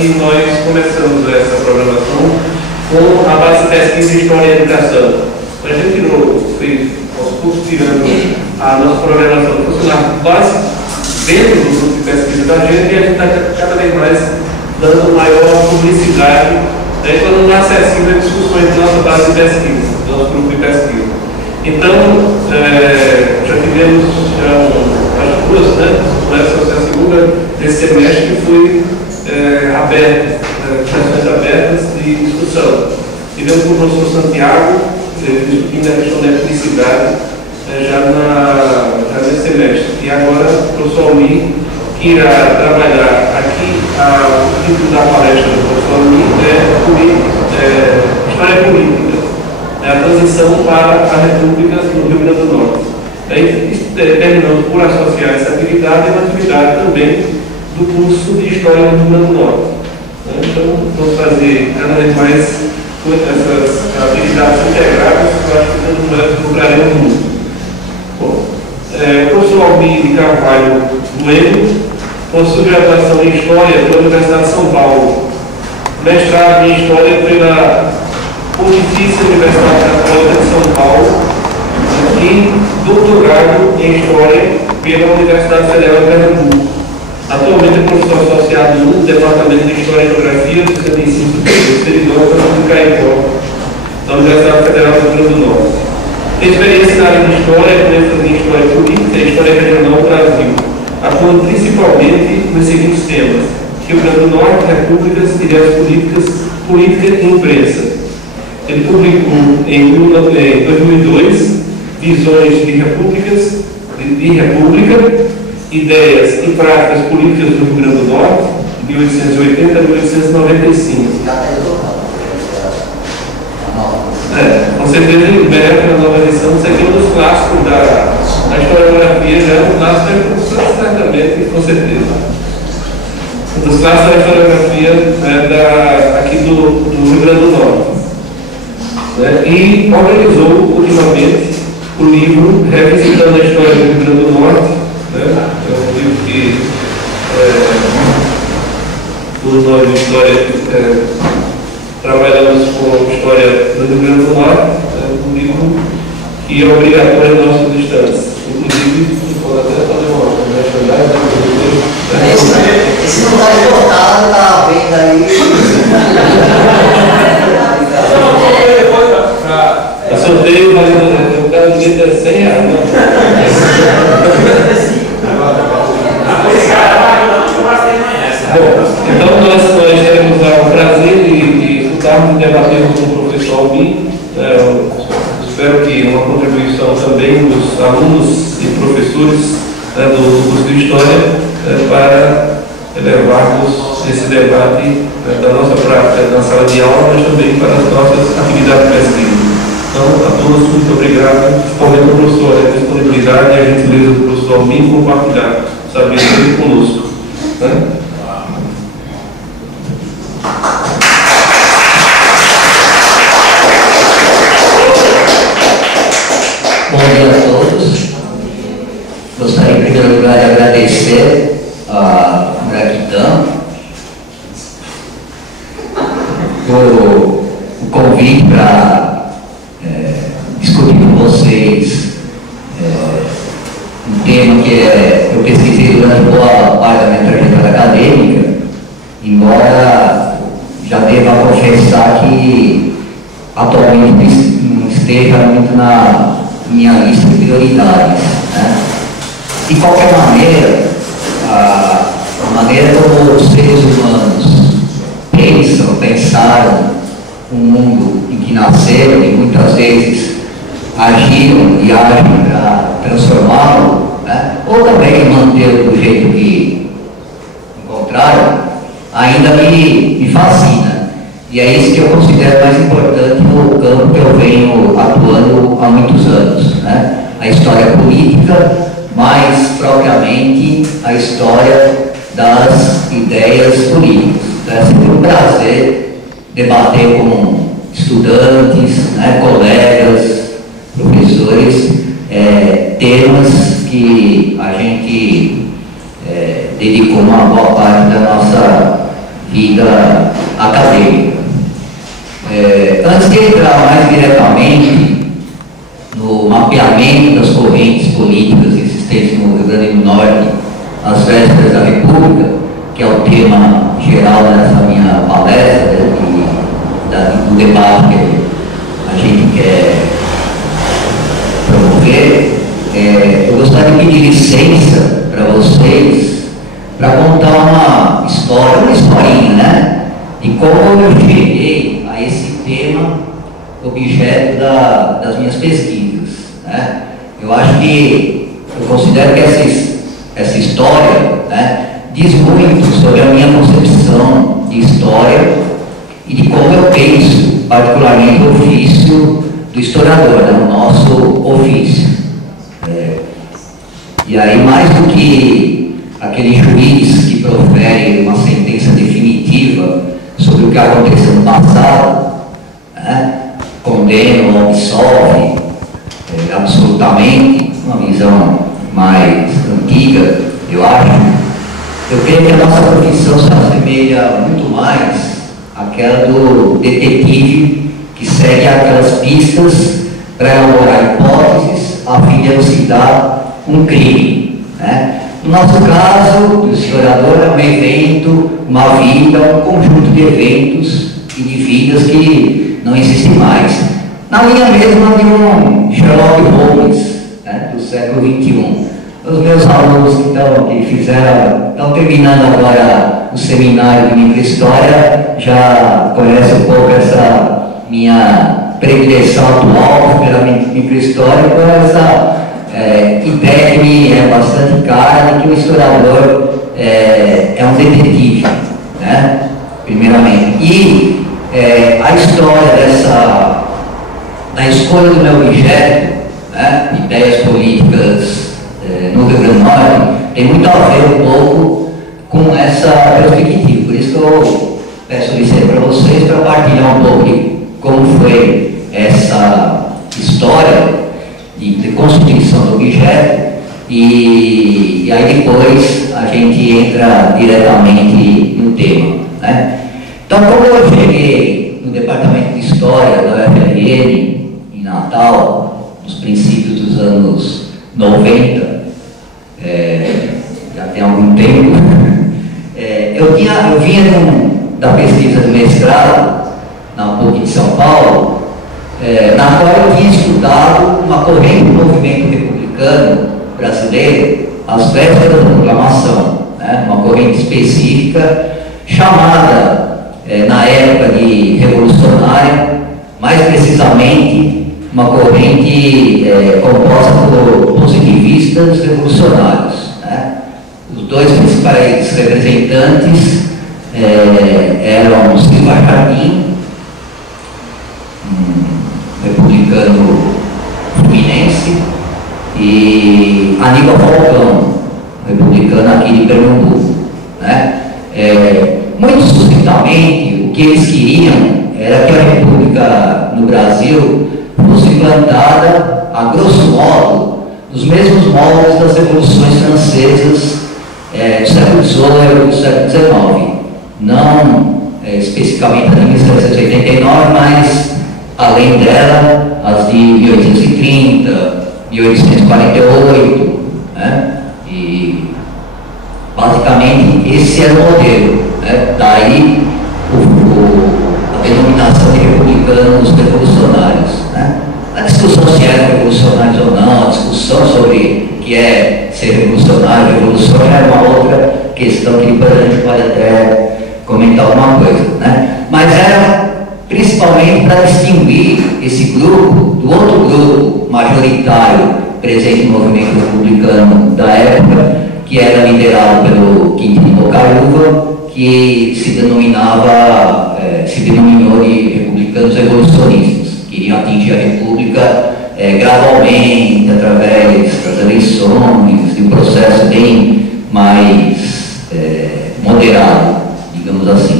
que nós começamos essa programação com a base de pesquisa em História e Educação. A gente fez aos poucos tirando a nossa programação funcionar base dentro do grupo de pesquisa da gente, e a gente está cada vez mais dando maior publicidade, quando não é acessível a discussões da nossa base de pesquisa, do nosso grupo de pesquisa. Então, já tivemos as duas, né? Essa é a segunda desse semestre que foi aberta, sessões abertas de discussão. Tivemos com o professor Santiago, discutindo a questão da etnicidade já nesse semestre. E agora o professor Almir, que irá trabalhar aqui, o título da palestra do professor Almir é História Política, a transição para a República do Rio Grande do Norte. Terminamos por associar essa atividade a uma atividade também do curso de História do Rio Grande do Norte. Então, vamos fazer cada vez mais essas atividades integradas, que eu acho que nós procuraremos muito. Bom, o professor Almir de Carvalho Bueno possui graduação em História pela Universidade de São Paulo, mestrado em História pela Pontifícia Universidade Católica de São Paulo e doutorado em História pela Universidade Federal de Pernambuco. Atualmente é professor associado no Departamento de História e Geografia do Centro de Ensino Superior do Caicó, da Universidade Federal do Rio Grande do Norte. Tem experiência na área de História, com ênfase em História Política e História Regional do Brasil, atuando principalmente nos seguintes temas: Rio Grande do Norte, repúblicas, ideias políticas, política e imprensa. Ele publicou em 2002 Visões de Repúblicas, de República, Ideias e Práticas Políticas do Rio Grande do Norte, de 1880 a 1895. Com certeza ele merece a nova edição. Isso aqui é um dos clássicos da historiografia, já é um clássico, certamente, com certeza. Um dos clássicos da historiografia aqui do Rio Grande do Norte. E organizou ultimamente o livro Revisitando a História do Rio Grande do Norte. É um livro que nós de História trabalhamos com História do Rio Grande do Norte, um livro que é obrigatório em nossos estudantes. Inclusive, pode até fazer uma esse não está esgotado, está à venda aí. Eu sorteio, mas eu quero dizer que é R$100. Bom, então nós teremos o prazer de escutarmos e debatermos com o professor Almir. Espero que uma contribuição também dos alunos e professores do curso de História para levarmos esse debate da nossa prática na sala de aula, mas também para as nossas atividades de pesquisa. Então, a todos, muito obrigado. Respondendo ao professor, a disponibilidade e a gentileza do professor Almir compartilhar o saber dele conosco. Bom dia a todos. Gostaria, em primeiro lugar, de agradecer a gratidão por o convite para discutir com vocês um tema que eu pesquisei durante boa parte da minha trajetória acadêmica, embora já deva confessar que atualmente não esteja muito na minha lista de prioridades. De qualquer maneira, a maneira como os seres humanos pensaram o mundo em que nasceram e muitas vezes agiram e agem para transformá-lo, ou também mantê-lo do jeito que encontraram, ainda me fascina. E é isso que eu considero mais importante no campo que eu venho atuando há muitos anos. A história política, mais propriamente a história das ideias políticas. Então é sempre um prazer debater com estudantes, colegas, professores, temas que a gente dedicou uma boa parte da nossa vida acadêmica. Antes de entrar mais diretamente no mapeamento das correntes políticas existentes no Rio Grande do Norte às vésperas da República, que é o tema geral dessa minha palestra, do debate que a gente quer promover, eu gostaria de pedir licença para vocês para contar uma história, uma historinha, né? De como eu cheguei a esse tema, objeto das minhas pesquisas, né? Eu acho que, eu considero que essa história, né, diz muito sobre a minha concepção de história e de como eu penso, particularmente, o ofício do historiador, né, o nosso ofício. E aí, mais do que aquele juiz que profere uma sentença definitiva sobre o que aconteceu no passado, né, condena ou absolve absolutamente, uma visão mais antiga, eu acho, eu creio que a nossa profissão se assemelha muito mais àquela do detetive que segue aquelas pistas para elaborar hipóteses a fim de elucidar um crime, né? No nosso caso, o historiador é um evento, uma vida, um conjunto de eventos e de vidas que não existem mais. Na linha mesma de um Sherlock Holmes, né, do século XXI. Os meus alunos, então, que estão terminando agora o seminário de microhistória, já conhecem um pouco essa minha predileção atual pela microhistória, com essa ideia que me é bastante cara de que o historiador é um detetive, né? Primeiramente. E a história da escolha do meu objeto, né, ideias políticas no Rio Grande do Norte, tem muito a ver um pouco com essa perspectiva. Por isso que eu peço licença para vocês para partilhar um pouco de como foi essa história de constituição do objeto e aí depois a gente entra diretamente no tema, né? Então, como eu cheguei no Departamento de História da UFRN em Natal, nos princípios dos anos 90, já tem algum tempo, eu vinha da pesquisa do mestrado na PUC de São Paulo, na qual eu tinha estudado uma corrente do movimento republicano brasileiro às vésperas da proclamação, né? Uma corrente específica chamada, na época de revolucionária, mais precisamente uma corrente composta por positivistas revolucionários, né? Os dois principais representantes eram Silva Jardim, republicano fluminense, e Aníbal Falcão, republicano aqui de Pernambuco, né? Muito suscitamente, o que eles queriam era que a República no Brasil fosse implantada, a grosso modo, nos mesmos moldes das revoluções francesas do século XVIII e do século XIX. Não especificamente a de 1789, mas além dela, as de 1830, 1848, né? E basicamente esse era o modelo, né? Daí a denominação de republicanos revolucionários, né? A discussão se eram revolucionários ou não, a discussão sobre o que é ser revolucionário, revolução é uma outra questão que depois a gente pode até comentar alguma coisa, né? Mas era principalmente para distinguir esse grupo do outro grupo majoritário presente no movimento republicano da época, que era liderado pelo Quintino Bocaiúva, que se denominou de republicanos revolucionistas, que iriam atingir a República gradualmente, através das eleições, de um processo bem mais moderado, digamos assim.